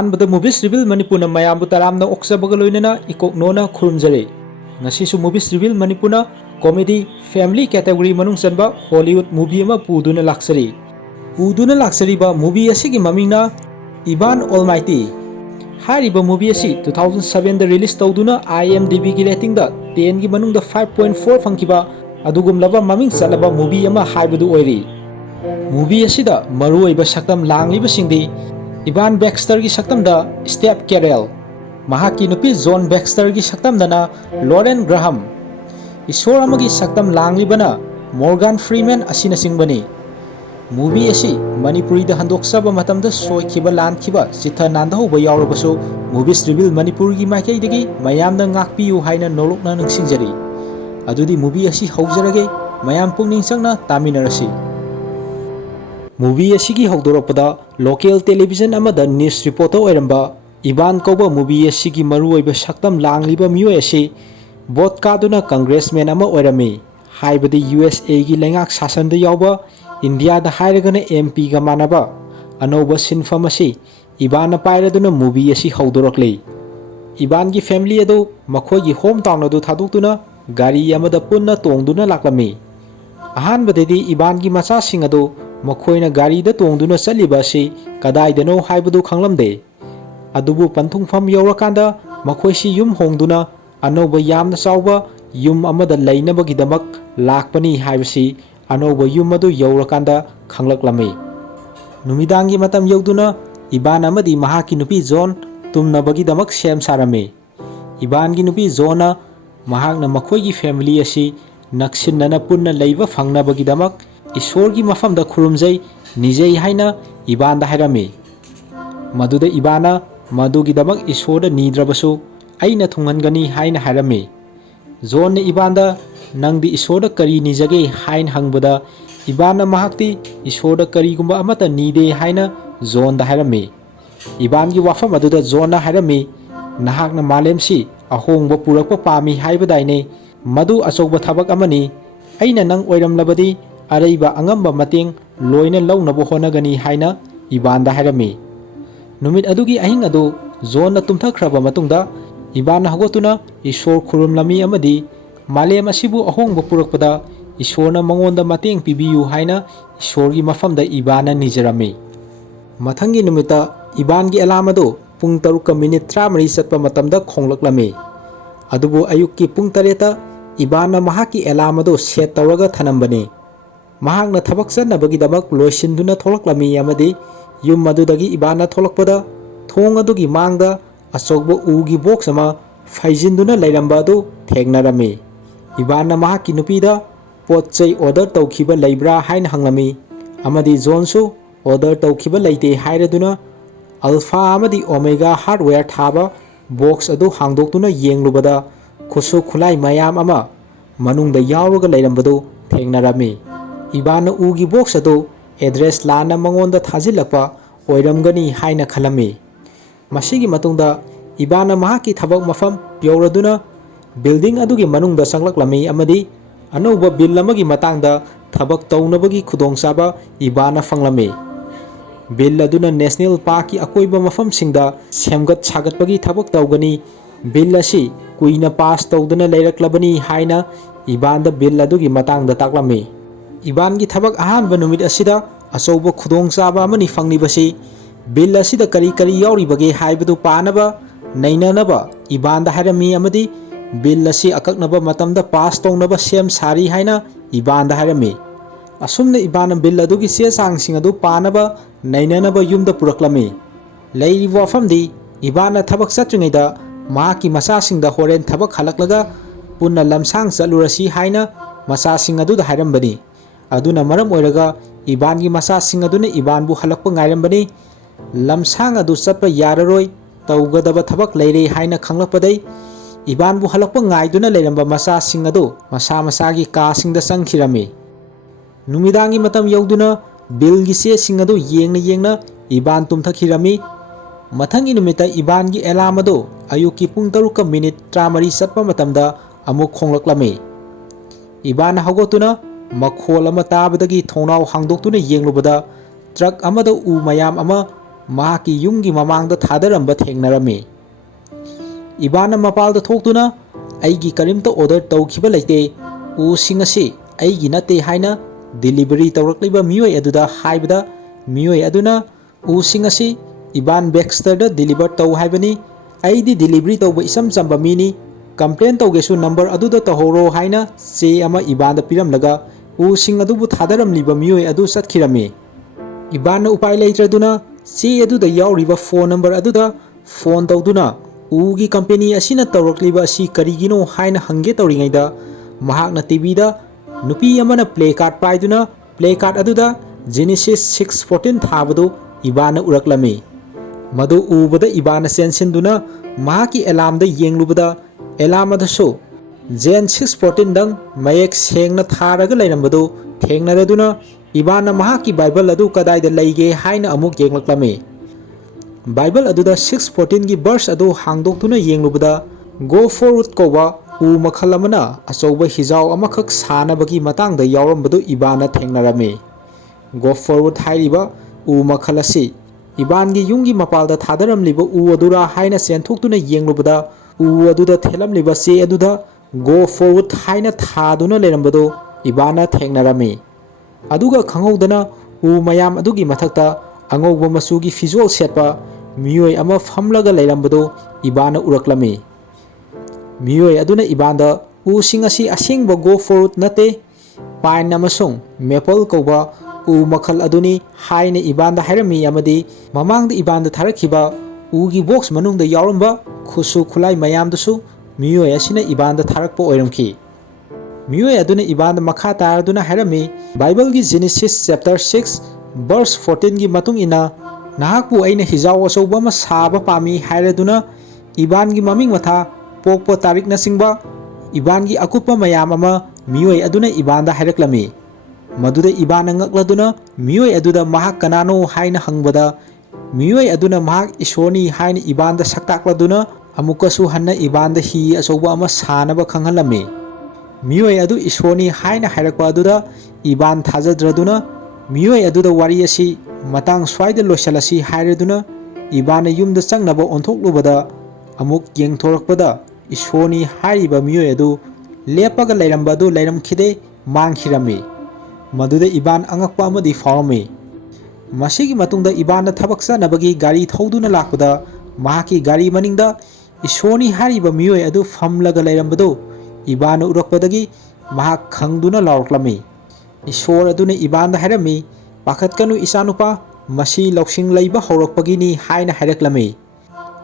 अहानबद movies reveal Manipur मयाम तराम ओक्सबग लोइनना इकोकनोना खुरुमजरे ngasisu movies reveal manipurna comedy family category manung chanba Hollywood movie ama puduna laksari ba movie asigi mamingna Ivan Almighty hariba movie asi 2007 da release tawduna IMDb gi rating da 10 gi manung da 5.4 phangkiba adugum laba maming chalaba movie ama haibudu oiri movie asi da maru oiba saktam langliba singdi Ivan Baxter gi saktam da Steve Carell mahaki nupi John Baxter gi saktam dana Lauren Graham isor amagi saktam langlibana Morgan Freeman asina singbani movie asi Manipuri da handoksaba matamda soikiba lankhiba chitha nandahauba yaurabasu movies reveal Manipur gi makai dagi mayamna ngakpiyu haina nolokna ningsingjari adudi movie asi haujarage mayam pungning changna taminarasi movie asi gi haudorapada local television amada news reporter oiramba Ivan Kauba movie asi gi maruoiba saktam langliba miyoi asi vote kaduna congressman ama oirami haibadi USA gi lengak sasan da yauba India da hairagana MP ga manaba anoba sinfam asi Ivan pairaduna movie asi haudoraklei Ivan gi family ado makhoi gi hometown adu thadukuna gari amada punna tongduna laklami ahanbadedi Ivan gi macha sing ado makhoina gari da tongduna chaliba asi kadai dano haibadu khanglamde adubu panthungfam yaurakanda makhoisi yum hongduna anoba yamna chauba yum amada leinabagi damak lakpani haibasi anoba yum adu yaurakanda khanglaklami numidangi matam yauduna Ivan amadi mahaki nupi John tumnabagi damak sem sarame Ivan gi nupi John na mahakna makhoigi family asi naksinnana punna leiba fangnabagi damak isor gi mafamda khurumjai nijai haina Ivan da hairame maduda Ivana madugi damak isor da nidrabasu aina thungangani haina hairame John ne Ivan da nangdi isor da kari nijage hain hangbada Ivan na mahakti isor da kari gumba amata nide haina John da hairame Ivan gi wafam aduda John na hairame nahak na malemsi ahongba purakpa pami haibadaine madu achogba thabak amani aina nang oiram labadi araiba angamba mateng loina launabo honagani haina Ivan da hairame numit adugi ahing adu John na tumthakhraba matungda Ivan na hagotuna isor khurumlami amadi malem asibu ahongba purakpada isor na mangonda mateng pibiyu haina isor gi mafamda Ivan na nijarame mathangi numita Ivan gi alam adu pung 3:30 chatpa matamda khonglaklami adubu ayukki pung 3 ta Ivan na mahaki alam adu set tawraga thanambani mahakna thabak chanabagi damak loisinduna tholaklami amadi yum madudagi Ivan na tholakpada thong adugi mangda achogba ugi box ama faijinduna lairamba adu thegnarami Ivan na mahaki nupida potchai order tawkhiba leibra haina hanglami amadi John su order tawkhiba leite hairaduna Alpha amadi Omega hardware thaba box adu hangdoktuna yenglubada khusu khulai mayam ama manungda yawraga lairambadu thegnarami Ivan na ugi box adu address lana mangonda thajilakpa oiramgani haina khalami masigi matungda Ivan na mahaki thabak mafam yauraduna building adugi manungda sanglaklami amadi anouba bill amagi matangda thabak taunabagi khudongchaba Ivan na fanglami bill aduna national park ki akoiba mafam singda semgat sagatpagi thabak tawgani bill asi kuina pass tawduna leiraklabani haina Ivan da bill adugi matangda taklami Ivan gi thabak ahanba numit asida achouba khudongchaba amani fangnibasi bill asida kari kari yauribage haibadu panaba nainanaba Ivan da hairami amadi bill asi akaknaba matamda pass tongnaba sem sari haina Ivan da hairami asumna Ivan bill adugi se changsing adu panaba nainanaba yumda puraklami leiribo afamdi Ivan na thabak chatringaida mahaki masasingda horen thabak halaklaga punna lamsang chalurasi haina masasing adu da hairambani aduna maram oiraga Ivan gi masasing aduna Ivan bu halakpa ngairambani lamsang adu chatpa yararoi tawgadaba thabak leire haina khanglakpadai Ivan bu halakpa ngaiduna leiramba masasing adu masa masagi kasingda changkhirami numidangi matam yauduna bill gi se sing adu yengna Ivan tumthakhirami mathangi numita Ivan gi alarm adu ayuki pung 3:30 chatpa matamda amuk khonglaklami Ivan hagotuna makhol ama tabadagi thongnau hangdoktuna yenglubada truck amada u mayam ama mahaki yumgi mamangda thadaramba thengnarami. Ibana mapalda thoktuna aigi karimta order tawkhiba laite using asi aigi nate haina delivery tawrakliba miyoi aduda haibada miyoi aduna using asi Iban Baxter da deliver taw haibani aidi delivery tawba isam chamba mini complain tawgesu number aduda tahoro haina che ama Iban da piramlaga using adubu thadaram liba miyoi adu satkhirami. Iban na upai leitraduna che aduda yauriba phone number aduda phone tawduna ugi company asina tawrakliba asi karigino haina hange tawringaida mahakna TV da nupi amana play card paiduna play card aduda Genesis 6:14 thabadu Ibana uraklami. Madu ubada Ibana sensinduna mahaki alarm da yenglubada alarm adasu Gen 6:14 dang mayek sengna tharaga lairambadu thengnaraduna Ibana mahaki Bible adu kadai da laige haina amuk yenglaklami. Bible aduda 6:14 gi verse adu hangdoktuna yenglubada go forward kowa u makhalamana achouba hijau amakhak sanabagi matangda yaurambadu Ibana thengnarami. Go forward hairiba u makhalasi Ibangi yungi mapalda thadaramliba u adura haina senthokduna yenglubada u aduda thelamliba se aduda go forward haina thaduna lerambado Ibana thengnarami. Aduga khanghodana u mayam adugi mathakta angouba masugi visual setpa miyoi ama famlaga lerambado Ibana uraklami. Miyoi aduna Ibanda using asi asingba go forward nate pine amasung maple koba u makhal aduni haina Ibanda hairami amadi mamangda Ibanda tharakhiba ugi box manungda yauramba khusu khulai mayamdasu miyoi asina Ibanda tharakpa oiramki. Miyoi aduna Ibanda makha taraduna hairami Bible gi Genesis chapter 6 verse 14 gi matung ina nahakpu aina hijau achouba ma saba pami hairaduna Iban gi maming matha pokpo tarik na singba Iban gi akupa mayam ama miyoi aduna Ibanda haireklami. Maduda Ibana ngakladuna miyoi aduda mahak kanano haina hangbada miyoi aduna mahak ishoni haina Ibanda saktakladuna amukasu hanna Ibanda hi achouba ama sanaba khanghalami. Miyoi adu ishoni haina hairakpa aduda Iban thajadraduna miyoi aduda wari asi matang swaida loisalasi hairaduna Ibana yumda changnaba onthoklubada amuk yengthorakpada ishoni hairiba miyoi adu lepaga lairamba adu lairamkhide mangkhirami. Maduda Iban angakpa amadi faurami. Masigi matungda Ibana thabak chanabagi gari thoduna lakpada mahaki gari maningda ishoni hairiba miyoi adu famlaga lairambado Ibana urakpadagi mahak khangduna lauraklami. Ishor aduna Ibanda hairami pakhatkanu isanupa masi lauksing leiba haurakpagini haina haireklami.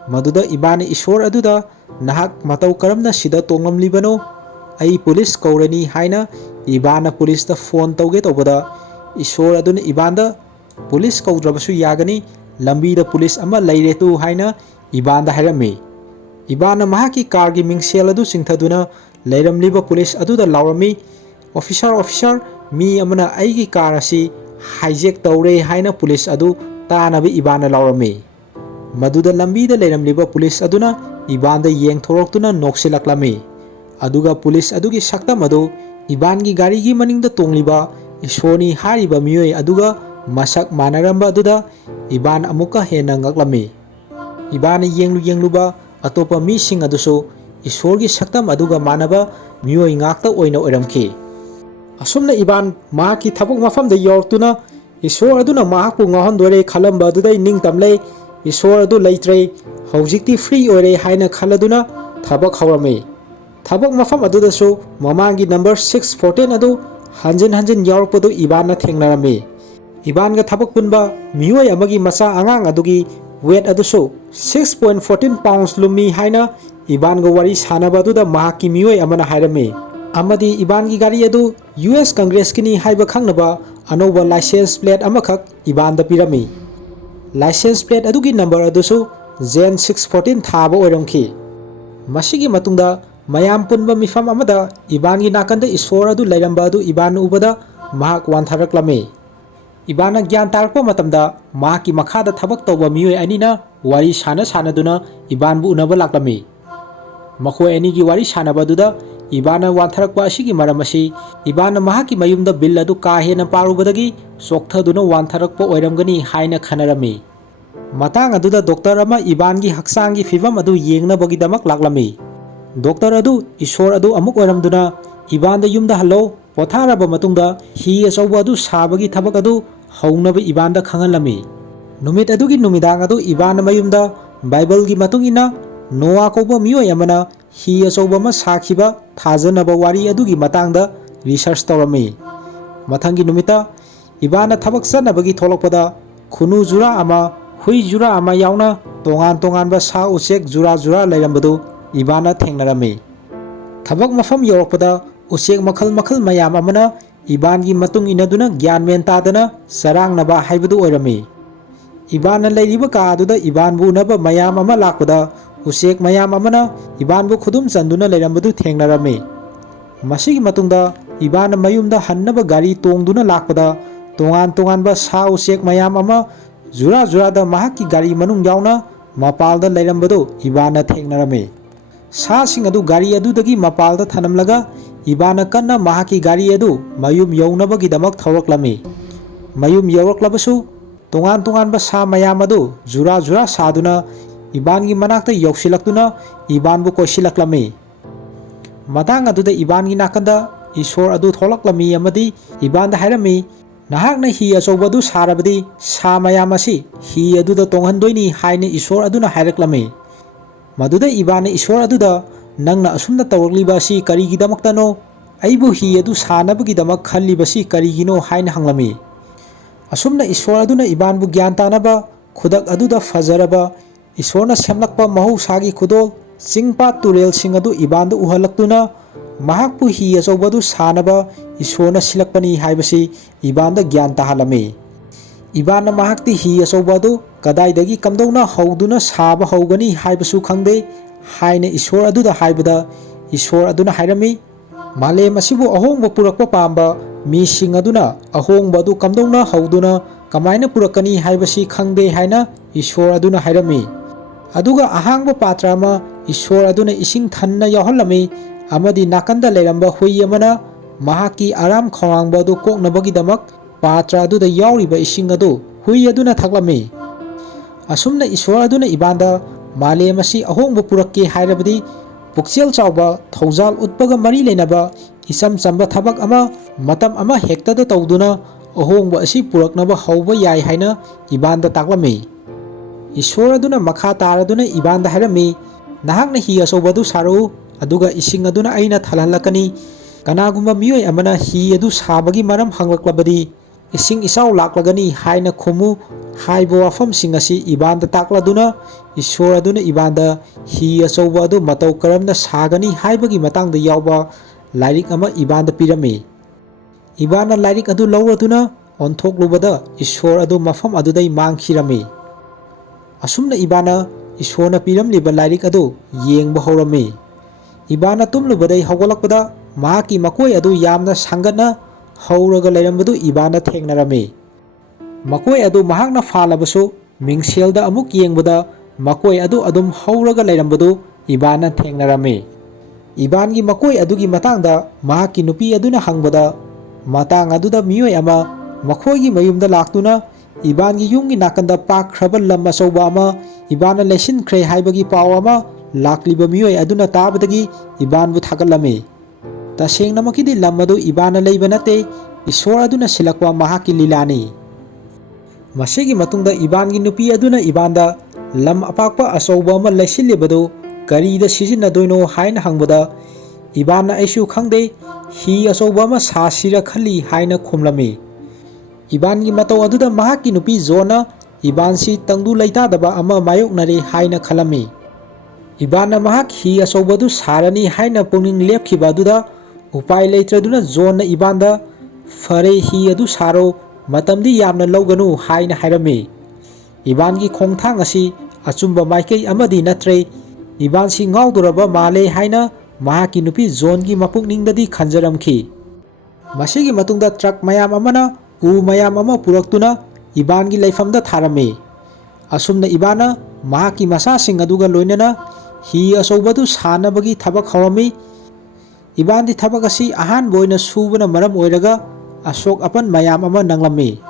Maduda Ibana ishor aduda nahak matau karamna sida tonglamlibano ai police kaurani haina Ibana police da phone tauge tawbada ishor aduna Ibanda police kaudrabasu yagani lambi da police ama leiretu haina Ibanda hairami. Ibana mahaki car gi mingsel adu singthaduna leiramliba police aduda laurami officer mi amana aigi car asi hijack tawre haina police adu tanabi Ibana laurami. Maduda lambi da leiramliba police aduna Ibanda yengthoroktuna noksilaklami. Aduga police adugi saktam adu Ibangi gari gi maningda tongliba ishoni hariba miyoi aduga masak manaramba aduda Iban amuka hena ngaklami. Ibana yengluba atopa mi sing aduso ishorgi saktam aduga manaba miyoi ngakta oina oiramki. Asumna Iban mahaki thabuk mafamda yortuna ishor aduna mahakpu ngahondore khalamba adudai ningtamlei ishor adu leitre hojikti free oire haina khaladuna thabak hawrami. Thabak mafam adudasu mamangi number 6:14 adu hanjin yaurpadu Ibana thengnarami. Iban ga thabak punba miyoi amagi macha angang adugi weight adusu 6.14 pounds lumi haina Iban ga wari sanaba aduda mahaki miyoi amana hairami. Amadi Iban gi gari adu US Congress kini haiba khangnaba anoba license plate amakhak Iban da pirami. License plate adugi number adusu Gen 6:14 thaba oiramki. Masigi matungda mayam punba mifam amada Iban gi nakanda ishor adu lairamba adu Iban ubada mahak wantaraklami. Ibana gyan tarakpa matamda mahaki makhada thabak tawba miyoi anina wari sanaduna Iban bu unaba laklami. Makhoi ani gi wari sanaba aduda Ibana wantharakpa asigi maram asi Ibana mahaki mayumda bill adu ka hena parubadagi sokthaduna wantharakpa oiramgani haina khanarami. Matang aduda doktor ama Ibangi haksangi fibam adu yengnabagidamak laklami. Doktor adu Ishor adu amuk oiramduna Ibanda yumda hallo potharaba matungda hi achauba adu sabagi thabak adu haunaba Ibanda khangalami. Numit adugi numidang adu Ibana mayumda Bible gi matungina Noah kauba miyoi amana hi achauba ma sakhiba thajanaba wari adugi matangda research tawrami. Mathangi numita Ibana thabak chanabagi tholokpada khunu jura ama hui jura ama yauna tongan tongan ba sa usek jura jura lairambadu Ibana thengnarami. Thabak mafam yorokpada usek makhal makhal mayam amana Ibangi matung inaduna gyan men tadana sarangnaba haibadu oirami. Ibana lairiba ka aduda Ibanbu naba mayam ama lakpada usek mayam amana Ibanbu khudum chanduna lairambadu thengnarami. Masigi matungda Ibana mayumda hannaba gari tongduna lakpada tongan tongan ba sa usek mayam ama jura jura da mahaki gari manung yauna mapalda lairambadu Ibana thengnarami. Sa sing adu gari adu dagi mapalda thanamlaga Ibana kanna mahaki gari adu mayum yaunabagi damak thawraklami. Mayum yawraklabasu tongan tongan ba sa mayam adu jura jura saduna Ibangi manakta yausilaktuna Ibanbu koisilaklami. Matang aduda Ibangi nakanda Ishor adu tholaklami amadi Ibanda hairami nahakna hi achobadu sarabadi sa mayam asi hi aduda tonghandoini haina Ishor aduna haireklami. Maduda Ibana Ishor aduda nangna asumna tawrakliba asi karigidamaktano aibu hi adu sanabagidamak khallibasi karigino haina hanglami. Asumna Ishor aduna Ibanbu gyan tanaba khudak aduda fajaraba Ishorna semlakpa mahusagi khudol chingpa turel sing adu Ibanda uhalaktuna mahakpu hi achobadu sanaba Ishorna silakpani haibasi Ibanda gyan tahalami. Ibana mahakti hi achobadu kadaidagi kamdona hauduna saba haugani haibasu khangde haina Ishor aduda haibada Ishor aduna hairami. Malem asibu ahongba purakpa pamba mising aduna ahongba adu kamdona hauduna kamaina purakani haibasi khangde haina Ishor aduna hairami. Aduga ahangba patra ama Ishor aduna ising thanna yahallami amadi nakanda leiramba hui amana mahaki aram khawangba adu koknabagidamak patra aduda yauriba ising adu hui aduna thaklami. Asumna Ishor aduna Ibanda malem asi ahongba purakke hairabadi pukchel chawba thawjal utpaga mari lenaba isam chamba thabak ama matam ama hektada tawduna ahongba asi puraknaba hauba yai haina Ibanda taklami. Ishor aduna makha taraduna Ibanda hairami nahakna hi achobadu saru aduga ising aduna aina thalhalakani kanagumba miyoi amana hi adu sabagi maram hanglaklabadi ising isaw laklagani haina khomu haibo wafam sing asi Ibanda takladuna Ishor aduna Ibanda hi achobadu adu matau karamna sagani haibagi matangda yawba lairik ama Ibanda pirami. Ibana lairik adu lawraduna onthokluba Ishor adu mafam adudai mangkhirami. Asumna Ibana Ishorna piramliba lairik adu yengba hawrami. Ibana tumlubadai hawgalakpada mahaki makoi adu yamna sangatna hauraga lairambadu Ibana thengnarami. Makoi adu mahakna phalabasu mingselda amuk yengbada makoi adu adum hauraga lairambadu Ibana thengnarami. Ibangi makoi adugi matangda mahaki nupi aduna hangbada matang aduda miyoi ama makhoigi mayumda laktuna Ibangi yumgi nakanda pakhraba lam achauba ama Ibana leisinkhre haibagi paw ama lakliba miyoi aduna tabadagi Ibanbu thagalami. Tasengnamakidi lam adu Ibana leiba nate Ishor aduna silakwa mahaki lilani. Masigi matungda Ibangi nupi aduna Ibanda lam apakpa achauba ama leisilibadu karida sizinnadoino haina hangbada Ibana aisu khangde hi achauba ama sasira khali haina khumlami. Ibangi matau aduda mahaki nupi zona Ibansi tangdu leitadaba ama mayoknare haina khalami. Ibana mahak hi achobadu sarani haina pungning lepkhiba aduda upai leitraduna zona Ibanda fare hi adu saro matamdi yamna lawganu haina hairami. Ibangi khongthang asi achumba maikei amadi natre Ibansi ngauduraba male haina mahaki nupi zongi mapukningdadi khanjaramkhi. Masigi matungda truck mayam amana u mayam ama puraktuna Ibangi leifamda tharami. Asumna Ibana mahaki masasing aduga loinana hi achobadu sanabagi thabak hawami. Ibandi thabak asi ahanba oina subana maram oiraga asok apan mayam ama nanglami.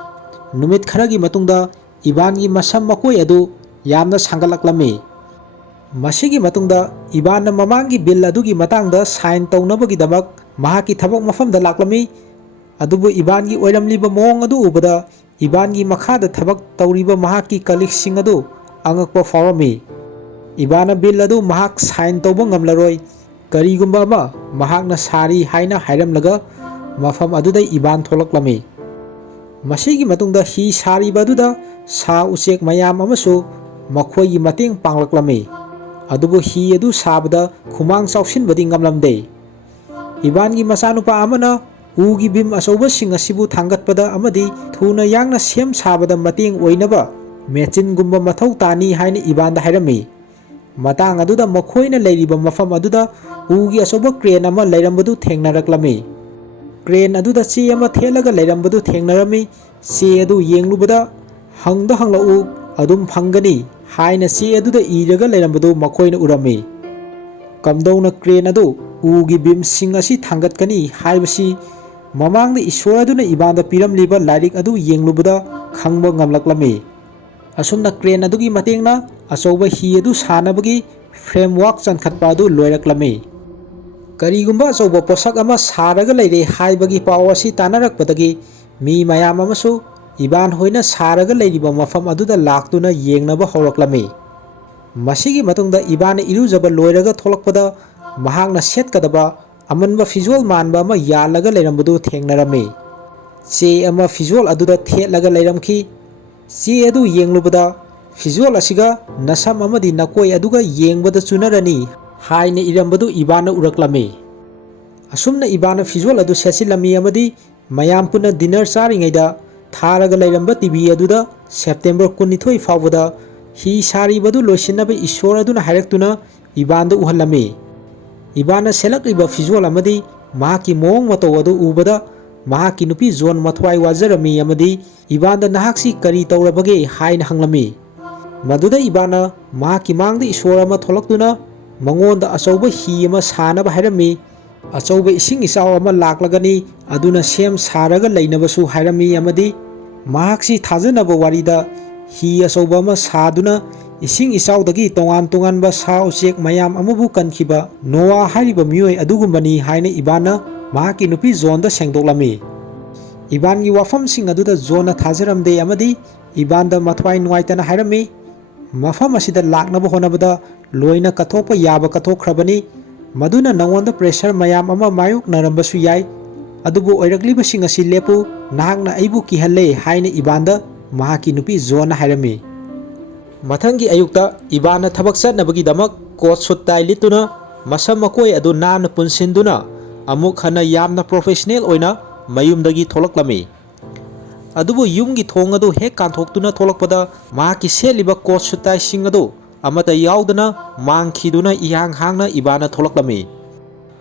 Numit kharagi matungda Ibangi masam makoi adu yamna sangalaklammi. Masigi matungda Ibanna mamangi bill adugi matangda sign taunabagidamak mahaki thabak mafamda laklami. Adubu Ibangi oiramliba moong adu ubada Ibangi makhada thabak tauriba mahaki kaliksing adu angakpa fawami. Ibana bill adu mahak sign tauba ngamlaroi. Karigumba ama mahakna sari haina hairamlaga mafam aduda Iban tholaklami. Masigi matungda hi sari baduda sa usek mayam amasu makhoi mateng panglaklami. Adubu hi adu sabada khumang chausin badi ngamlamde. Ibangi masanupa amana ugi bim asoba sing asibu thangatpada amadi thuna yangna sem sabada mateng oinaba mechin gumba mathau tani haina Ibanda hairami. Matang aduda makhoina leiriba mafam aduda ugi asoba crane ama leirambadu thengnaraklami. Crane aduda che ama thelaga leirambadu thengnarami. Che adu yenglubada hangda hanglau adum phangani haina che aduda iraga leirambadu makhoina urami. Kamdona crane adu ugi bim sing asi thangatkani haibasi mamangda Ishwar aduna Ibanda piramliba lairik adu yenglubada khangba ngamlaklami. Asumna crane adugi matengna asoba hi adu sanabagi framework chankhatpa adu loiraklami. Karigumba asoba posak ama saraga leire haibagi paw asi tanarakpadagi mi mayam amasu Iban hoina saraga leiriba mafam aduda laktuna yengnaba horaklami. Masigi matungda Ibana irujaba loiraga tholakpada mahakna setkadaba amanba visual manba ama yalaga leirambadu thengnarami. Che ama visual aduda thetlaga leiramki. Che adu yenglubada visual asiga nasam amadi nakoi aduga yengbada chunarani haina irambadu Ibana uraklami. Asumna Ibana visual adu sesilami amadi mayam puna dinner charingaida tharaga leiramba TV aduda September 12 fawada hi sari badu loisinaba Ishwar aduna hairektuna Ibanda uhalami. Ibana selakriba visual amadi mahaki moong mato adu ubada mahaki nupi zone mathwai wajarami amadi Ibanda nahaksi kari taurabage haina hanglami. Maduda Ibana mahaki mangda Ishwar ama tholaktuna mangonda asoba hi ama sanaba hairami. Asoba ising isaw ama laklagani aduna sem saraga leinabasu hairami amadi mahaksi thajanaba warida hi asoba ama saduna ising isawdagi tongan ba sa usek mayam amabu kankhiba Noah hariba miyoi adugumbani haina Ibana mahaki nupi zonda sengdoklami. Ibangi wafamsing aduda zona thajaramde amadi Ibanda mathwai nuaitana hairami. Mafam asida laknaba honabada loina kathokpa yaba kathokhrabani. Maduna nangonda pressure mayam ama mayuk narambasu yai. Adubu oiraklibasing asi lepu nahakna aibu kihalle haina Ibanda mahaki nupi zona hairami. Mathangi ayukta Ibana thabak chatnabagidamak coat suit tie lituna masam makoi adu nana punsinduna amuk hana yamna professional oina mayumdagi tholaklami. Adubu yumgi thong adu hek kanthokduna tholakpada mahaki seliba coat suit tie sing adu amata yaudana mangkhiduna ihang hangna Ibana tholaklami.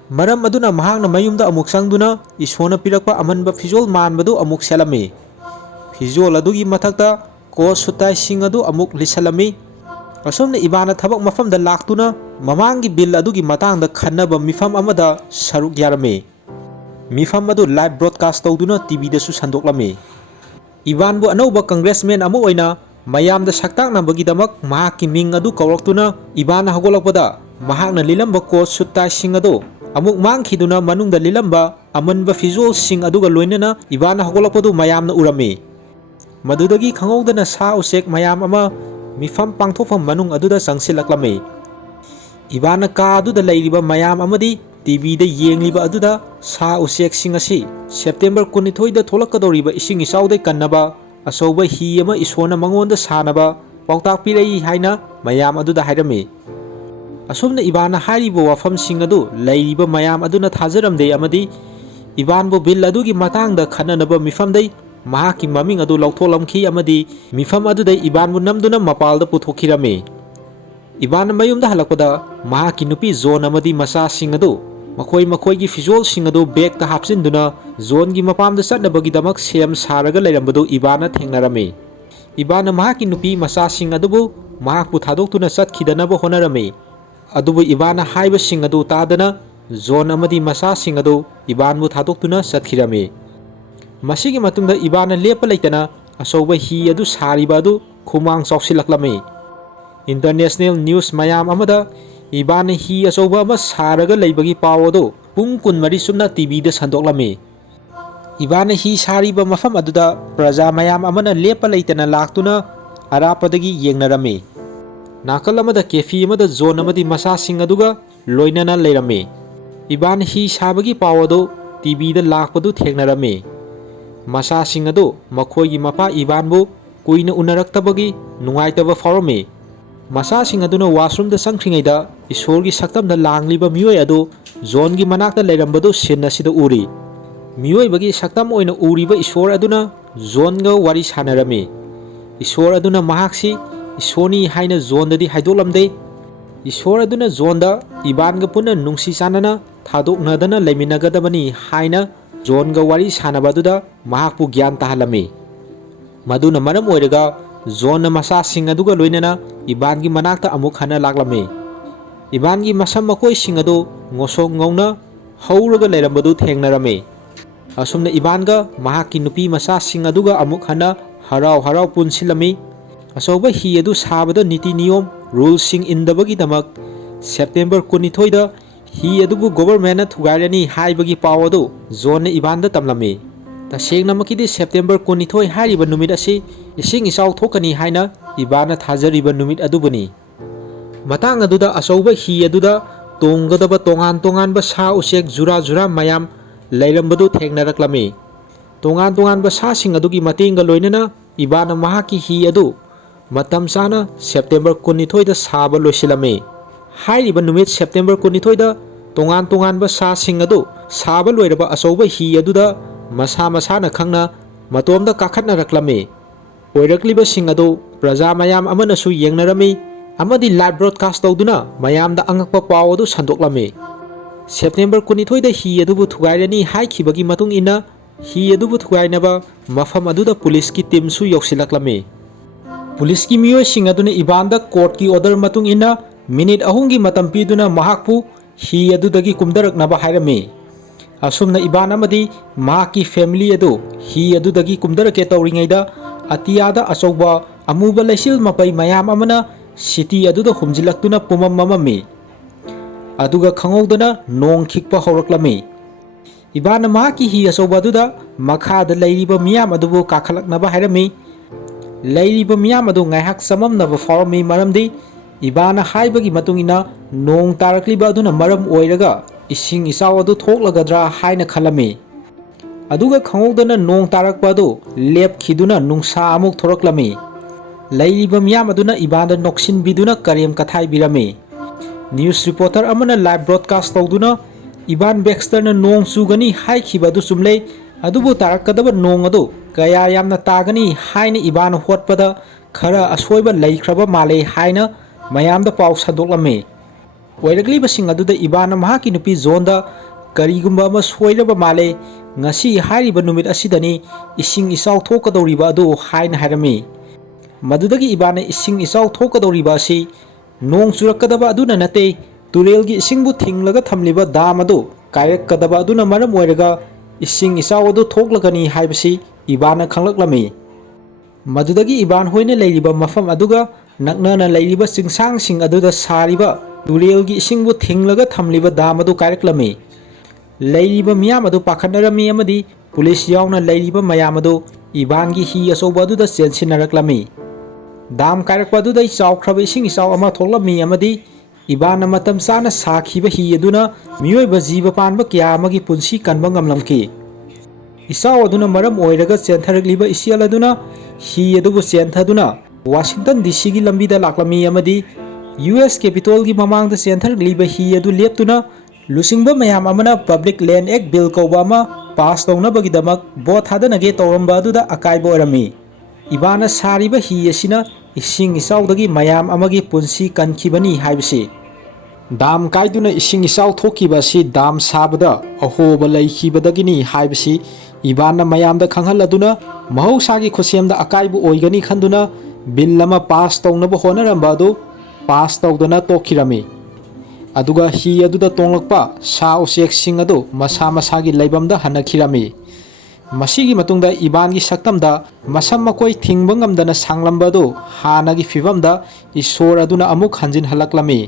Maram aduna mahakna mayumda amuk sangduna Ishona pirakpa amanba visual manbadu amuk selami. Visual adugi mathakta coat suit tie sing adu amuk lisalami. Asomna Ibana thabak mafamda laktuna mamangi bill adugi matangda khannaba mifam amada saruk yarami. Mifam adu live broadcast tawduna TV dasu sandoklami. Ibanbu anauba congressman amu oina mayamda saktaknabagidamak mahaki ming adu kawraktuna Ibana hagolakpada mahakna lilamba coat suit tie sing adu amuk mangkhiduna manungda lilamba amanba visual sing aduga loinana Ibana hagolakpadu mayamna urami. Madudagi khangowdana sa usek mayam ama mifam pangthokfam manung aduda sangsilaklami. Ibana ka aduda leiriba mayam amadi TV da yengliba aduda sa usek sing asi September 12 da tholakadoriba ising isawdai kannaba asoba hi ama Ishona mangonda sanaba pautak pirei haina mayam aduda hairami. Asomna Ibana hariba wafamsing adu leiriba mayam aduna thajaramde amadi Ibanbu bill adugi matangda khananaba mifamdai mahaki maming adu lautholamki amadi mifam adudai Ibanbu namduna mapalda puthokhirami. Ibana mayumda halakpada mahaki nupi zone amadi masa sing adu makoi gi visual sing adu bag ta hapsinduna zone gi mapamda chatnabagidamak sem saraga leirambadu Ibana thengnarami. Ibana mahaki nupi masa sing adubu mahakpu thadoktuna chatkidanaba honarami. Adubu Ibana haiba sing adu tadana zone amadi masa sing adu Ibanbu thadoktuna chatkhirami. Masigi matungda Ibana lepa leitana asoba hi adu sariba adu ꯈꯨꯃꯥꯡ ꯆꯥꯎꯁꯤꯜꯂꯛꯂꯝꯃꯤ꯫ International news ꯃꯌꯥꯝ ꯑꯃꯗ ꯏꯕꯥꯟꯅ ꯍꯤ ꯑꯆꯧꯕ ꯑꯃ ꯁꯥꯔꯒ ꯂꯩꯕꯒꯤ ꯄꯥꯎ ꯑꯗꯨ ꯄꯨꯡ 24 ꯆꯨꯞꯅ ꯇꯤꯚꯤꯗ ꯁꯟꯗꯣꯛꯂꯝꯃꯤ꯫ ꯏꯕꯥꯟꯅ ꯍꯤ ꯁꯥꯔꯤꯕ ꯃꯐꯝ ꯑꯗꯨꯗ ꯄ꯭ꯔꯖꯥ ꯃꯌꯥꯝ ꯑꯃꯅ ꯂꯦꯞꯄ ꯂꯩꯇꯅ ꯂꯥꯛꯇꯨꯅ ꯑꯔꯥꯞꯄꯗꯒꯤ ꯌꯦꯡꯅꯔꯝꯃꯤ꯫ ꯅꯥꯀꯜ ꯑꯃꯗ ꯀꯦꯐꯤ ꯑꯃꯗ ꯖꯣꯟ ꯑꯃꯗꯤ ꯃꯆꯥꯁꯤꯡ ꯑꯗꯨꯒ ꯂꯣꯏꯅꯅ ꯂꯩꯔꯝꯃꯤ꯫ ꯏꯕꯥꯟꯅ ꯍꯤ ꯁꯥꯕꯒꯤ ꯄꯥꯎ ꯑꯗꯨ ꯇꯤꯚꯤꯗ ꯂꯥꯛꯄꯗꯨ ꯊꯦꯡꯅꯔꯝꯃꯤ꯫ ꯃꯆꯥꯁꯤꯡ ꯑꯗꯨ ꯃꯈꯣꯏꯒꯤ ꯃꯄꯥ ꯏꯕꯥꯟꯕꯨ ꯀꯨꯏꯅ ꯎꯅꯔꯛꯇꯕꯒꯤ ꯅꯨꯡꯉꯥꯏꯇꯕ ꯐꯥꯎꯔꯝꯃꯤ꯫ ꯃꯆꯥꯁꯤꯡ ꯑꯗꯨꯅ ꯋꯥꯁꯔꯨꯝꯗ ꯆꯪꯈ꯭ꯔꯤꯉꯩꯗ ꯏꯁꯣꯔꯒꯤ ꯁꯛꯇꯝꯗ ꯂꯥꯡꯂꯤꯕ ꯃꯤꯑꯣꯏ ꯑꯗꯨ ꯖꯣꯟꯒꯤ ꯃꯅꯥꯛꯇ ꯂꯩꯔꯝꯕꯗꯨ ꯁꯤꯟ ꯑꯁꯤꯗ ꯎꯔꯤ꯫ ꯃꯤꯑꯣꯏꯕꯒꯤ ꯁꯛꯇꯝ ꯑꯣꯏꯅ ꯎꯔꯤꯕ ꯏꯁꯣꯔ ꯑꯗꯨꯅ ꯖꯣꯟꯒ ꯋꯥꯔꯤ ꯁꯥꯅꯔꯝꯃꯤ꯫ ꯏꯁꯣꯔ ꯑꯗꯨꯅ ꯃꯍꯥꯛꯁꯤ ꯏꯁꯣꯔꯅꯤ ꯍꯥꯏꯅ ꯖꯣꯟꯗꯗꯤ ꯍꯥꯏꯗꯣꯛꯂꯝꯗꯦ꯫ ꯏꯁꯣꯔ ꯑꯗꯨꯅ ꯖꯣꯟꯗ ꯏꯕꯥꯟꯒ ꯄꯨꯟꯅ ꯅꯨꯡꯁꯤ ꯆꯥꯟꯅꯅ ꯊꯥꯗꯣꯛꯅꯗꯅ ꯂꯩꯃꯤꯟꯅꯒꯗꯕꯅꯤ ꯍꯥꯏꯅ ꯖꯣꯟꯒ ꯋꯥꯔꯤ ꯁꯥꯅꯕ ꯑꯗꯨꯗ ꯃꯍꯥꯛꯄꯨ ꯒ꯭ꯌꯥꯟ ꯇꯥꯍꯜꯂꯝꯃꯤ꯫ ꯃꯗꯨꯅ ꯃꯔꯝ ꯑꯣꯏꯔꯒ ꯖꯣꯟꯅ ꯃꯆꯥꯁꯤꯡ ꯑꯗꯨꯒ ꯂꯣꯏꯅꯅ ꯏꯕꯥꯟꯒꯤ ꯃꯅꯥꯛꯇ ꯑꯃꯨꯛ ꯍꯟꯅ ꯂꯥꯛꯂꯝꯃꯤ꯫ ꯏꯕꯥꯟꯒꯤ ꯃꯁꯝ ꯃꯀꯣꯏꯁꯤꯡ ꯑꯗꯨ ꯉꯧꯁꯣꯛ ꯉꯧꯅ ꯍꯧꯔꯒ ꯂꯩꯔꯝꯕꯗꯨ ꯊꯦꯡꯅꯔꯝꯃꯤ꯫ ꯑꯁꯨꯝꯅ ꯏꯕꯥꯟꯒ ꯃꯍꯥꯛꯀꯤ ꯅꯨꯄꯤ ꯃꯆꯥꯁꯤꯡ ꯑꯗꯨꯒ ꯑꯃꯨꯛ ꯍꯟꯅ ꯍꯔꯥꯎ ꯍꯔꯥꯎ ꯄꯨꯟꯁꯤꯜꯂꯝꯃꯤ꯫ ꯑꯆꯧꯕ ꯍꯤ ꯑꯗꯨ ꯁꯥꯕꯗ ꯅꯤꯇꯤ ꯅꯤꯌꯣꯝ ꯔꯨꯜꯁꯤꯡ ꯏꯟꯗꯕꯒꯤꯗꯃꯛ ꯁꯦꯞꯇꯦꯝꯕꯔ 22ꯗ ꯍꯤ ꯑꯗꯨꯕꯨ ꯒꯣꯚꯔꯟꯃꯦꯟꯠꯅ ꯊꯨꯒꯥꯏꯔꯅꯤ ꯍꯥꯏꯕꯒꯤ ꯄꯥꯎ ꯑꯗꯨ ꯖꯣꯟꯅ ꯏꯕꯥꯟꯗ ꯇꯝꯂꯝꯃꯤ꯫ ꯇꯁꯦꯡꯅꯃꯛꯀꯤꯗꯤ ꯁꯦꯞꯇꯦꯝꯕꯔ 22 ꯍꯥꯏꯔꯤꯕ ꯅꯨꯃꯤꯠ ꯑꯁꯤ ꯏꯁꯤꯡ ꯏꯆꯥꯎ ꯊꯣꯛꯀꯅꯤ ꯍꯥꯏꯅ ꯏꯕꯥꯟꯅ ꯊꯥꯖꯔꯤꯕ ꯅꯨꯃꯤꯠ ꯑꯗꯨꯕꯨꯅꯤ꯫ ꯃꯇꯥꯡ ꯑꯗꯨꯗ ꯑꯆꯧꯕ ꯍꯤ ꯑꯗꯨꯗ ꯇꯣꯡꯒꯗꯕ ꯇꯣꯉꯥꯟ ꯇꯣꯉꯥꯟꯕ ꯁꯥ ꯎꯆꯦꯛ ꯖꯨꯔꯥ ꯖꯨꯔꯥ ꯃꯌꯥꯝ ꯂꯩꯔꯝꯕꯗꯨ ꯊꯦꯡꯅꯔꯛꯂꯝꯃꯤ꯫ ꯇꯣꯉꯥꯟ ꯇꯣꯉꯥꯟꯕ ꯁꯥꯁꯤꯡ ꯑꯗꯨꯒꯤ ꯃꯇꯦꯡꯒ ꯂꯣꯏꯅꯅ ꯏꯕꯥꯟꯅ ꯃꯍꯥꯛꯀꯤ ꯍꯤ ꯑꯗꯨ ꯃꯇꯝ ꯆꯥꯅ ꯁꯦꯞꯇꯦꯝꯕꯔ 22ꯗ ꯁꯥꯕ ꯂꯣꯏꯁꯤꯜꯂꯝꯃꯤ꯫ ꯍꯥꯏꯔꯤꯕ ꯅꯨꯃꯤꯠ ꯁꯦꯞꯇꯦꯝꯕꯔ 22ꯗ ꯇꯣꯉꯥꯟ ꯇꯣꯉꯥꯟꯕ ꯁꯥꯁꯤꯡ ꯑꯗꯨ ꯁꯥꯕ ꯂꯣꯏꯔꯕ ꯑꯆꯧꯕ ꯍꯤ ꯑꯗꯨꯗ ꯃꯁꯥ ꯃꯁꯥꯅ ꯈꯪꯅ ꯃꯇꯣꯝꯗ ꯀꯥꯈꯠꯅꯔꯛꯂꯝꯃꯤ꯫ ꯑꯣꯏꯔꯛꯂꯤꯕꯁꯤꯡ ꯑꯗꯨ ꯄ꯭ꯔꯖꯥ ꯃꯌꯥꯝ ꯑꯃꯅꯁꯨ ꯌꯦꯡꯅꯔꯝꯃꯤ ꯑꯃꯗꯤ ꯂꯥꯏꯚ ꯕ꯭ꯔꯣꯗꯀꯥꯁꯠ ꯇꯧꯗꯨꯅ ꯃꯌꯥꯝꯗ ꯑꯉꯛꯄ ꯄꯥꯎ ꯑꯗꯨ ꯁꯟꯗꯣꯛꯂꯝꯃꯤ꯫ ꯁꯦꯞꯇꯦꯝꯕꯔ 22ꯗ ꯍꯤ ꯑꯗꯨꯕꯨ ꯊꯨꯒꯥꯏꯔꯅꯤ ꯍꯥꯏꯈꯤꯕꯒꯤ ꯃꯇꯨꯡ ꯏꯟꯅ ꯍꯤ ꯑꯗꯨꯕꯨ ꯊꯨꯒꯥꯏꯅꯕ ꯃꯐꯝ ꯑꯗꯨꯗ ꯄꯨꯂꯤꯁꯀꯤ ꯇꯤꯝꯁꯨ ꯌꯧꯁꯤꯜꯂꯛꯂꯝꯃꯤ꯫ ꯄꯨꯂꯤꯁꯀꯤ ꯃꯤꯑꯣꯏꯁꯤꯡ ꯑꯗꯨꯅ ꯏꯕꯥꯟꯗ ꯀꯣꯔꯠꯀꯤ ꯑꯣꯔꯗꯔ ꯃꯇꯨꯡ ꯏꯟꯅ ꯃꯤꯅꯤꯠ 3ꯒꯤ ꯃꯇꯝ ꯄꯤꯗꯨꯅ ꯃꯍꯥꯛꯄꯨ ꯍꯤ ꯑꯗꯨꯗꯒꯤ ꯀꯨꯝꯊꯔꯛꯅꯕ ꯍꯥꯏꯔꯝꯃꯤ꯫ ꯑꯁꯨꯝꯅ ꯏꯕꯥꯟ ꯑꯃꯗꯤ ꯃꯍꯥꯛꯀꯤ ꯐꯦꯃꯤꯂꯤ ꯑꯗꯨ ꯍꯤ ꯑꯗꯨꯗꯒꯤ ꯀꯨꯝꯊꯔꯛꯀꯦ ꯇꯧꯔꯤꯉꯩꯗ ꯑꯇꯤꯌꯥꯗ ꯑꯆꯧꯕ ꯑꯃꯨꯕ ꯂꯩꯆꯤꯜ ꯃꯄꯩ ꯃꯌꯥꯝ ꯑꯃꯅ ꯁꯤꯇꯤ ꯑꯗꯨꯗ ꯍꯨꯝꯖꯤꯜꯂꯛꯇꯨꯅ ꯄꯨꯃꯝ ꯃꯝꯃꯝꯃꯤ꯫ ꯑꯗꯨꯒ ꯈꯪꯍꯧꯗꯅ ꯅꯣꯡ ꯈꯤꯛꯄ ꯍꯧꯔꯛꯂꯝꯃꯤ꯫ ꯏꯕꯥꯟꯅ ꯃꯍꯥꯛꯀꯤ ꯍꯤ ꯑꯆꯧꯕ ꯑꯗꯨꯗ ꯃꯈꯥꯗ ꯂꯩꯔꯤꯕ ミꯌꯥꯝ ꯑꯗꯨꯕꯨ ꯀꯥꯈꯠꯂꯛꯅꯕ ꯍꯥꯏꯔꯝꯃꯤ꯫ ꯂꯩꯔꯤꯕ ꯃꯤꯌꯥꯝ ꯑꯗꯨ ꯉꯥꯏꯍꯥꯛ ꯆꯃꯝꯅꯕ ꯐꯥꯎꯔꯝꯃꯤ ꯃꯔꯝꯗꯤ ꯏꯕꯥꯟꯅ ꯍꯥꯏꯕꯒꯤ ꯃꯇꯨꯡ ꯏꯟꯅ ꯅꯣꯡ ꯇꯥꯔꯛꯂꯤꯕ ꯑꯗꯨꯅ ꯃꯔꯝ ꯑꯣꯏꯔꯒ ꯏꯁꯤꯡ ꯏꯆꯥꯎ ꯑꯗꯨ ꯊꯣꯛꯂꯒꯗ꯭ꯔꯥ ꯍꯥꯏꯅ ꯈꯜꯂꯝꯃꯤ꯫ ꯑꯗꯨꯒ ꯈꯪꯍꯧꯗꯅ ꯅꯣꯡ ꯇꯥꯔꯛꯄ ꯑꯗꯨ ꯂꯦꯞꯈꯤꯗꯨꯅ ꯅꯨꯡꯁꯥ ꯑꯃꯨꯛ ꯊꯣꯔꯛꯂꯝꯃꯤ꯫ ꯂꯩꯔꯤꯕ ꯃꯤꯌꯥꯝ ꯑꯗꯨꯅ ꯏꯕꯥꯟꯗ ꯅꯣꯛꯁꯤꯟꯕꯤꯗꯨꯅ ꯀꯔꯦꯝ ꯀꯊꯥꯏꯕꯤꯔꯝꯃꯤ꯫ ꯅ꯭ꯌꯨꯁ ꯔꯤꯄꯣꯔꯇꯔ ꯑꯃꯅ ꯂꯥꯏꯚ ꯕ꯭ꯔꯣꯗꯀꯥꯁꯠ ꯇꯧꯗꯨꯅ ꯏꯕꯥꯟ ꯕꯦꯛꯁꯇꯔꯅ ꯅꯣꯡ ꯆꯨꯒꯅꯤ ꯍꯥꯏꯈꯤꯕ ꯑꯗꯨ ꯆꯨꯝꯂꯦ, ꯑꯗꯨꯕꯨ ꯇꯥꯔꯛꯀꯗꯕ ꯅꯣꯡ ꯑꯗꯨ ꯀꯌꯥ ꯌꯥꯝꯅ ꯇꯥꯒꯅꯤ ꯍꯥꯏꯅ ꯏꯕꯥꯟꯅ ꯍꯣꯠꯄꯗ ꯈꯔ ꯑꯁꯣꯏꯕ ꯂꯩꯈ꯭ꯔꯕ ꯃꯥꯜꯂꯦ ꯍꯥꯏꯅ ꯃꯌꯥꯝꯗ ꯄꯥꯎ ꯁꯟꯗꯣꯛꯂꯝꯃꯤ꯫ ꯑꯣꯏꯔꯛꯂꯤꯕꯁꯤꯡ ꯑꯗꯨꯗ ꯏꯕꯥꯟꯅ ꯃꯍꯥꯛꯀꯤ ꯅꯨꯄꯤ ꯖꯣꯟꯗ ꯀꯔꯤꯒꯨꯝꯕ ꯑꯃ ꯁꯣꯏꯔꯕ ꯃꯥꯜꯂꯦ, ꯉꯁꯤ ꯍꯥꯏꯔꯤꯕ ꯅꯨꯃꯤꯠ ꯑꯁꯤꯗꯅꯤ ꯏꯁꯤꯡ ꯏꯆꯥꯎ ꯊꯣꯛꯀꯗꯧꯔꯤꯕ ꯑꯗꯨ ꯍꯥꯏꯅ ꯍꯥꯏꯔꯝꯃꯤ꯫ ꯃꯗꯨꯗꯒꯤ ꯏꯕꯥꯟꯅ ꯏꯁꯤꯡ ꯏꯆꯥꯎ ꯊꯣꯛꯀꯗꯧꯔꯤꯕ ꯑꯁꯤ ꯅꯣꯡ ꯆꯨꯔꯛꯀꯗꯕ ꯑꯗꯨꯅ ꯅꯠꯇꯦ, ꯇꯨꯔꯦꯜꯒꯤ ꯏꯁꯤꯡꯕꯨ ꯊꯤꯡꯂꯒ ꯊꯝꯂꯤꯕ ꯗꯥꯝ ꯑꯗꯨ ꯀꯥꯏꯔꯛꯀꯗꯕ ꯑꯗꯨꯅ ꯃꯔꯝ ꯑꯣꯏꯔꯒ ꯏꯁꯤꯡ ꯏꯆꯥꯎ ꯑꯗꯨ ꯊꯣꯛꯂꯒꯅꯤ ꯍꯥꯏꯕꯁꯤ ꯏꯕꯥꯟꯅ ꯈꯪꯂꯛꯂꯝꯃꯤ꯫ ꯃꯗꯨꯗꯒꯤ ꯏꯕꯥꯟ ꯍꯣꯏꯅ ꯂꯩꯔꯤꯕ ꯃꯐꯝ ꯑꯗꯨꯒ ꯅꯛꯅꯅ ꯂꯩꯔꯤꯕ ꯆꯤꯡꯁꯥꯡꯁꯤꯡ ꯑꯗꯨꯗ ꯁꯥꯔꯤꯕ ꯇꯨꯔꯦꯜꯒꯤ ꯏꯁꯤꯡꯕꯨ ꯊꯤꯡꯂꯒ ꯊꯝꯂꯤꯕ ꯗꯥꯝ ꯑꯗꯨ ꯀꯥꯏꯔꯛꯂꯝꯃꯤ꯫ ꯂꯩꯔꯤꯕ ꯃꯤꯌꯥꯝ ꯑꯗꯨ ꯄꯥꯈꯠꯅꯔꯝꯃꯤ ꯑꯃꯗꯤ ꯄꯨꯂꯤꯁ ꯌꯥꯎꯅ ꯂꯩꯔꯤꯕ ꯃꯌꯥꯝ ꯑꯗꯨ ꯏꯕꯥꯟꯒꯤ ꯍꯤ ꯑꯆꯧꯕ ꯑꯗꯨꯗ ꯆꯦꯟꯁꯤꯟꯅꯔꯛꯂꯝꯃꯤ꯫ ꯗꯥꯝ ꯀꯥꯏꯔꯛꯄ ꯑꯗꯨꯗꯩ ꯆꯥꯎꯈ꯭ꯔꯕ ꯏꯁꯤꯡ ꯏꯆꯥꯎ ꯑꯃ ꯊꯣꯛꯂꯝꯃꯤ ꯑꯃꯗꯤ ꯏꯕꯥꯟꯅ ꯃꯇꯝ ꯆꯥꯅ ꯁꯥꯈꯤꯕ ꯍꯤ ꯑꯗꯨꯅ ꯃꯤꯑꯣꯏꯕ ꯖꯤꯕ ꯄꯥꯟꯕ ꯀꯌꯥ ꯑꯃꯒꯤ ꯄꯨꯟꯁꯤ ꯀꯟꯕ ꯉꯝꯂꯝꯈꯤ꯫ ꯏꯆꯥꯎ ꯑꯗꯨꯅ ꯃꯔꯝ ꯑꯣꯏꯔꯒ ꯆꯦꯟꯊꯔꯛꯂꯤꯕ ꯏꯆꯦꯜ ꯑꯗꯨꯅ ꯍꯤ ꯑꯗꯨꯕꯨ ꯆꯦꯟꯊꯗꯨꯅ ꯋꯥꯁꯤꯡꯇꯟ ꯗꯤ.ꯁꯤ.ꯒꯤ ꯂꯝꯕꯤꯗ ꯂꯥꯛꯂꯝꯃꯤ ꯑꯃꯗꯤ ꯌꯨ.ꯑꯦꯁ. ꯀꯦꯄꯤꯇꯣꯜꯒꯤ ꯃꯃꯥꯡꯗ ꯆꯦꯟꯊꯔꯛꯂꯤꯕ ꯍꯤ ꯑꯗꯨ ꯂꯦꯞꯇꯨꯅ ꯂꯨꯆꯤꯡꯕ ꯃꯌꯥꯝ ꯑꯃꯅ ꯄꯕ꯭ꯂꯤꯛ ꯂꯦꯟꯗ ꯑꯦꯛꯇ ꯕꯤꯜ ꯀꯧꯕ ꯑꯃ ꯄꯥꯁ ꯇꯧꯅꯕꯒꯤꯗꯃꯛ ꯚꯣꯠ ꯊꯥꯗꯅꯒꯦ ꯇꯧꯔꯝꯕ ꯑꯗꯨꯗ ꯑꯀꯥꯏꯕ ꯑꯣꯏꯔꯝꯃꯤ꯫ ꯏꯕꯥꯟꯅ ꯁꯥꯔꯤꯕ ꯍꯤ ꯑꯁꯤꯅ ꯏꯁꯤꯡ ꯏꯆꯥꯎꯗꯒꯤ ꯃꯌꯥꯝ ꯑꯃꯒꯤ ꯄꯨꯟꯁꯤ ꯀꯟꯈꯤꯕꯅꯤ ꯍꯥꯏꯕꯁꯤ꯫ ꯗꯥꯝ ꯀꯥꯏꯗꯨꯅ ꯏꯁꯤꯡ ꯏꯆꯥꯎ ꯊꯣꯛꯈꯤꯕ ꯑꯁꯤ ꯗꯥꯝ ꯁꯥꯕꯗ ꯑꯍꯣꯕ ꯂꯩꯈꯤꯕꯗꯒꯤꯅꯤ ꯍꯥꯏꯕꯁꯤ ꯏꯕꯥꯟꯅ ꯃꯌꯥꯝꯗ ꯈꯪꯍꯜꯂꯗꯨꯅ ꯃꯍꯧꯁꯥꯒꯤ ꯈꯨꯠꯁꯦꯝꯗ ꯑꯀꯥꯏꯕ ꯑꯣꯏꯒꯅꯤ ꯈꯟꯗꯨꯅ ꯕꯤꯜ ꯑꯃ ꯄꯥꯁ ꯇꯧꯅꯕ ꯍꯣꯠꯅꯔꯝꯕ ꯑꯗꯨ ꯄꯥꯁ ꯇꯧꯗꯅ ꯇꯣꯛꯈꯤꯔꯝꯃꯤ꯫ ꯑꯗꯨꯒ ꯍꯤ ꯑꯗꯨꯗ ꯇꯣꯡꯂꯛꯄ ꯁꯥ ꯎꯆꯦꯛꯁꯤꯡ ꯑꯗꯨ ꯃꯁꯥ ꯃꯁꯥꯒꯤ ꯂꯩꯐꯝꯗ ꯍꯟꯅꯈꯤꯔꯝꯃꯤ꯫ ꯃꯁꯤꯒꯤ ꯃꯇꯨꯡꯗ ꯏꯕꯥꯟꯒꯤ ꯁꯛꯇꯝꯗ ꯃꯁꯝ ꯃꯀꯣꯏ ꯊꯤꯡꯕ ꯉꯝꯗꯅ ꯁꯥꯡꯂꯝꯕ ꯑꯗꯨ ꯍꯥꯟꯅꯒꯤ ꯐꯤꯕꯝꯗ ꯏꯁꯣꯔ ꯑꯗꯨꯅ ꯑꯃꯨꯛ ꯍꯟꯖꯤꯟꯍꯜꯂꯛꯂꯝꯃꯤ꯫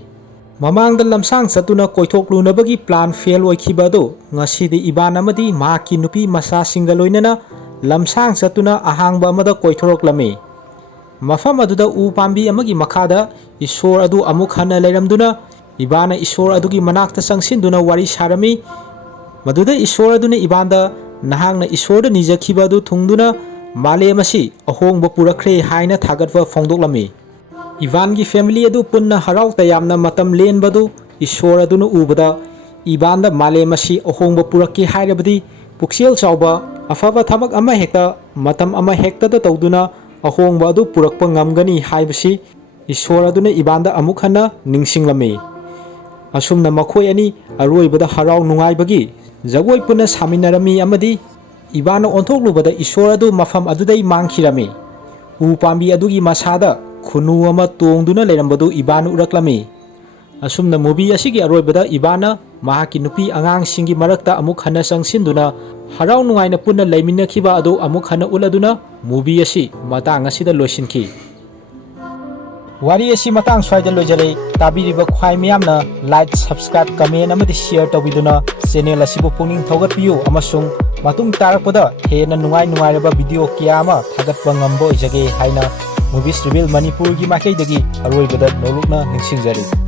ꯃꯃꯥꯡꯗ ꯂꯝꯁꯥꯡ ꯆꯠꯇꯨꯅ ꯀꯣꯏꯊꯣꯛꯂꯨꯅꯕꯒꯤ ꯄ꯭ꯂꯥꯟ ꯐꯦꯜ ꯑꯣꯏꯈꯤꯕ ꯑꯗꯨ ꯉꯁꯤꯗꯤ ꯏꯕꯥꯟ ꯑꯃꯗꯤ ꯃꯍꯥꯛꯀꯤ ꯅꯨꯄꯤ ꯃꯆꯥꯁꯤꯡꯒ ꯂꯣꯏꯅꯅ ꯂꯝꯁꯥꯡ ꯆꯠꯇꯨꯅ ꯑꯍꯥꯡꯕ ꯑꯃꯗ ꯀꯣꯏꯊꯣꯔꯛꯂꯝꯃꯤ꯫ ꯃꯐꯝ ꯑꯗꯨꯗ ꯎ ꯄꯥꯝꯕꯤ ꯑꯃꯒꯤ ꯃꯈꯥꯗ ꯏꯁꯣꯔ ꯑꯗꯨ ꯑꯃꯨꯛ ꯍꯟꯅ ꯂꯩꯔꯝꯗꯨꯅ ꯏꯕꯥꯟꯅ ꯏꯁꯣꯔ ꯑꯗꯨꯒꯤ ꯃꯅꯥꯛꯇ ꯆꯪꯁꯤꯟꯗꯨꯅ ꯋꯥꯔꯤ ꯁꯥꯔꯝꯃꯤ꯫ ꯃꯗꯨꯗ ꯏꯁꯣꯔ ꯑꯗꯨꯅ ꯏꯕꯥꯟꯗ ꯅꯍꯥꯛꯅ ꯏꯁꯣꯔꯗ ꯅꯤꯖꯈꯤꯕ ꯑꯗꯨ ꯊꯨꯡꯗꯨꯅ ꯃꯥꯂꯦꯝ ꯑꯁꯤ ꯑꯍꯣꯡꯕ ꯄꯨꯔꯛꯈ꯭ꯔꯦ ꯍꯥꯏꯅ ꯊꯥꯒꯠꯄ ꯐꯣꯡꯗꯣꯛꯂꯝꯃꯤ꯫ ꯏꯕꯥꯟꯒꯤ ꯐꯦꯃꯤꯂꯤ ꯑꯗꯨ ꯄꯨꯟꯅ ꯍꯔꯥꯎ ꯇꯌꯥꯝꯅ ꯃꯇꯝ ꯂꯦꯟꯕꯗꯨ ꯏꯁꯣꯔ ꯑꯗꯨꯅ ꯎꯕꯗ ꯏꯕꯥꯟꯗ ꯃꯥꯂꯦꯝ ꯑꯁꯤ ꯑꯍꯣꯡꯕ ꯄꯨꯔꯛꯀꯦ ꯍꯥꯏꯔꯕꯗꯤ ꯄꯨꯛꯆꯦꯜ ꯆꯥꯎꯕ ꯑꯐꯕ ꯊꯕꯛ ꯑꯃ ꯍꯦꯛꯇ ꯃꯇꯝ ꯑꯃ ꯍꯦꯛꯇꯗ ꯇꯧꯗꯨꯅ ꯑꯍꯣꯡꯕ ꯑꯗꯨ ꯄꯨꯔꯛꯄ ꯉꯝꯒꯅꯤ ꯍꯥꯏꯕꯁꯤ ꯏꯁꯣꯔ ꯑꯗꯨꯅ ꯏꯕꯥꯟꯗ ꯑꯃꯨꯛ ꯍꯟꯅ ꯅꯤꯡꯁꯤꯡꯂꯝꯃꯤ꯫ ꯑꯁꯨꯝꯅ ꯃꯈꯣꯏ ꯑꯅꯤ ꯑꯔꯣꯏꯕꯗ ꯍꯔꯥꯎ ꯅꯨꯡꯉꯥꯏꯕꯒꯤ ꯖꯒꯣꯏ ꯄꯨꯟꯅ ꯁꯥꯃꯤꯟꯅꯔꯝꯃꯤ ꯑꯃꯗꯤ ꯏꯕꯥꯟꯅ ꯑꯣꯟꯊꯣꯛꯂꯨꯕꯗ ꯏꯁꯣꯔ ꯑꯗꯨ ꯃꯐꯝ ꯑꯗꯨꯗꯩ ꯃꯥꯡꯈꯤꯔꯝꯃꯤ꯫ ꯎ ꯄꯥꯝꯕꯤ ꯑꯗꯨꯒꯤ ꯃꯁꯥꯗ ꯈꯨꯟꯅꯨ ꯑꯃ ꯇꯣꯡꯗꯨꯅ ꯂꯩꯔꯝꯕꯗꯨ ꯏꯕꯥꯟꯅ ꯎꯔꯛꯂꯝꯃꯤ꯫ ꯑꯁꯨꯝꯅ ꯃꯨꯚꯤ ꯑꯁꯤꯒꯤ ꯑꯔꯣꯏꯕꯗ ꯏꯕꯥꯟꯅ ꯃꯍꯥꯛꯀꯤ ꯅꯨꯄꯤ ꯑꯉꯥꯡꯁꯤꯡꯒꯤ ꯃꯔꯛꯇ ꯑꯃꯨꯛ ꯍꯟꯅ ꯆꯪꯁꯤꯟꯗꯨꯅ ꯍꯔꯥꯎ ꯅꯨꯡꯉꯥꯏꯅ ꯄꯨꯟꯅ ꯂꯩꯃꯤꯟꯅꯈꯤꯕ ꯑꯗꯨ ꯑꯃꯨꯛ ꯍꯟꯅ ꯎꯠꯂꯗꯨꯅ ꯃꯨꯚꯤ ꯑꯁꯤ ꯃꯇꯥꯡ ꯑꯁꯤꯗ ꯂꯣꯏꯁꯤꯟꯈꯤ꯫ ꯋꯥꯔꯤ ꯑꯁꯤ ꯃꯇꯥꯡ ꯁ꯭ꯋꯥꯏꯗ ꯂꯣꯏꯖꯔꯦ꯫ ꯇꯥꯕꯤꯔꯤꯕ ꯈ꯭ꯋꯥꯏ ꯃꯤꯌꯥꯝꯅ ꯂꯥꯏꯛ, ꯁꯕꯁꯀ꯭ꯔꯥꯏꯕ, ꯀꯃꯦꯟ ꯑꯃꯗꯤ ꯁꯤꯌꯔ ꯇꯧꯕꯤꯗꯨꯅ ꯆꯦꯅꯦꯜ ꯑꯁꯤꯕꯨ ꯄꯨꯛꯅꯤꯡ ꯊꯧꯒꯠꯄꯤꯌꯨ ꯑꯃꯁꯨꯡ ꯃꯇꯨꯡ ꯇꯥꯔꯛꯄꯗ ꯍꯦꯟꯅ ꯅꯨꯡꯉꯥꯏꯔꯕ ꯚꯤꯗꯤꯑꯣ ꯀꯌꯥ ꯑꯃ ꯊꯥꯒꯠꯄ ꯉꯝꯕ ꯑꯣꯏꯖꯒꯦ ꯍꯥꯏꯅ ꯃꯨꯚꯤꯁ ꯔꯤꯚꯤꯜ ꯃꯅꯤꯄꯨꯔꯒꯤ ꯃꯥꯏꯀꯩꯗꯒꯤ ꯑꯔꯣꯏꯕꯗ ꯅꯣꯜꯂꯨꯛꯅ ꯅꯤꯡꯁꯤꯡꯖꯔꯤ꯫